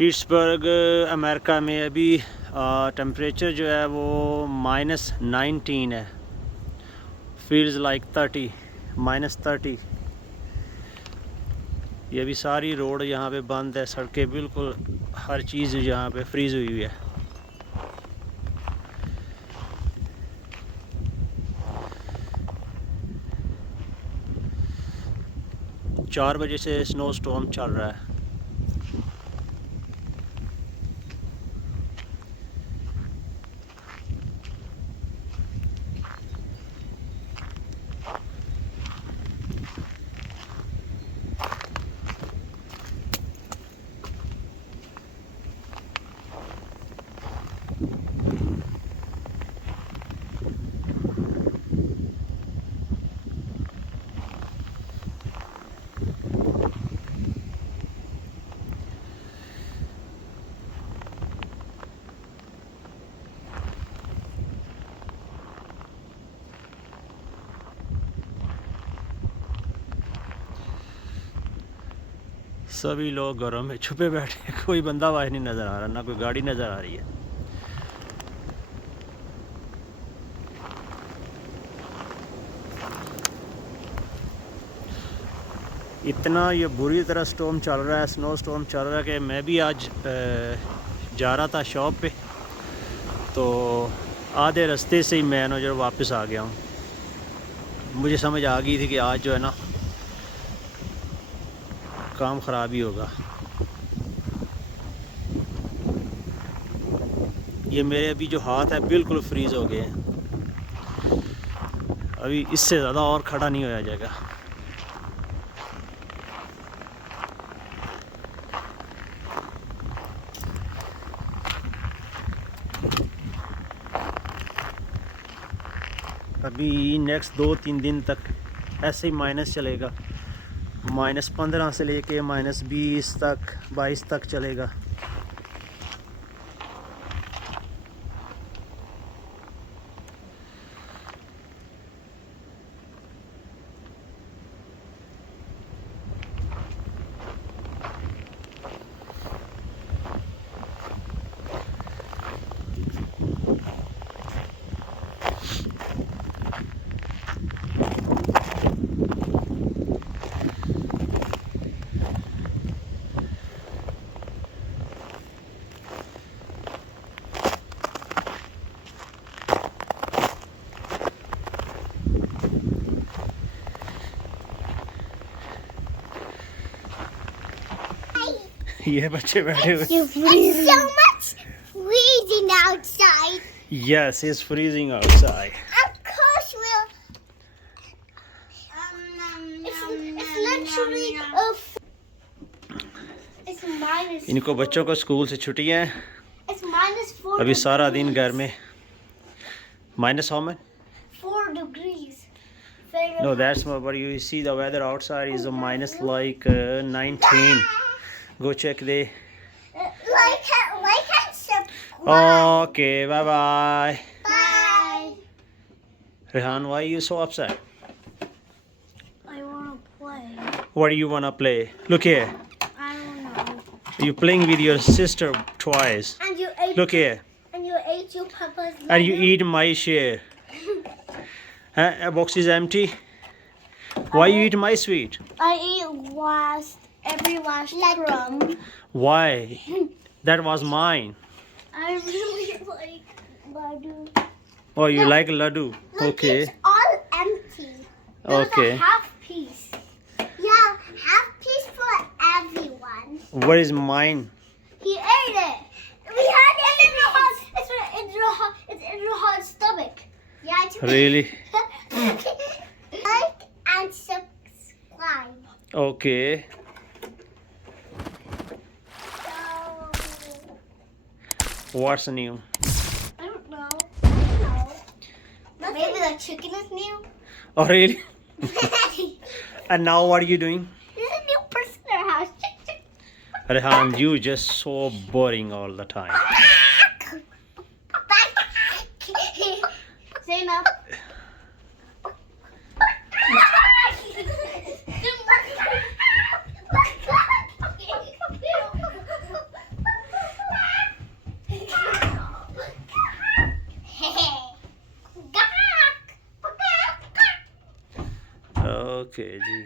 Pittsburgh America में अभी temperature जो है वो -19 है, फील्स लाइक 30, -30। ये अभी सारी रोड यहाँ पे बंद है, सड़कें बिल्कुल हर चीज़ यहाँ पे फ्रीज़ हुई हुई है। चार बजे से स्नो स्टॉर्म चल रहा है। सभी लोग घरों में छुपे बैठे, कोई बंदा आवाज़ नहीं नज़र आ रहा, ना कोई गाड़ी नज़र आ रही है। इतना ये बुरी तरह स्टॉर्म चल रहा है, स्नो स्टॉर्म चल रहा है कि मैं भी आज जा रहा था शॉप पे, तो आधे रास्ते से ही मैं जो वापस आ गया हूँ। मुझे समझ आ गई थी कि आज जो है ना काम ख़राब ही होगा। ये मेरे अभी जो हाथ है बिल्कुल फ्रीज़ हो गए हैं, अभी इससे ज़्यादा और खड़ा नहीं होया जाएगा। अभी नेक्स्ट 2-3 दिन तक ऐसे ही माइनस चलेगा, -15 से लेके -20 तक, 22 तक चलेगा। ये बच्चे बैठे हुए। It's so much freezing outside. Yes, it's freezing outside. Of course we'll. It's literally it's minus. इनको बच्चों को स्कूल से छुट्टियां हैं, It's -4. अभी सारा दिन घर में। Minus how much? 4 degrees. No, that's more. But you see the weather outside is a minus like 19. Go check the. Like and subscribe. Okay, bye bye. Bye. Rehan, why are you so upset? I wanna play. What do you wanna play? Look here. I don't know. You're playing with your sister twice. And you ate. Look here. And you ate your papa's. And you eat my share. Huh? A box is empty. Why you eat my sweet? I eat every last crumb. Why? That was mine. I really like laddu. Oh, you like laddu? Look, Okay. it's all empty. There's Okay. a half piece. Yeah, half piece for everyone. What is mine? He ate it. We had it in your hot. It's in your hot stomach. Yeah, it's Really? Like and subscribe. Okay. What's new? I don't know. Maybe the chicken is new. Oh, really? This And now what are you doing? is a new person in our house. Rehan, you just so boring all the time. Zainab. Okay G.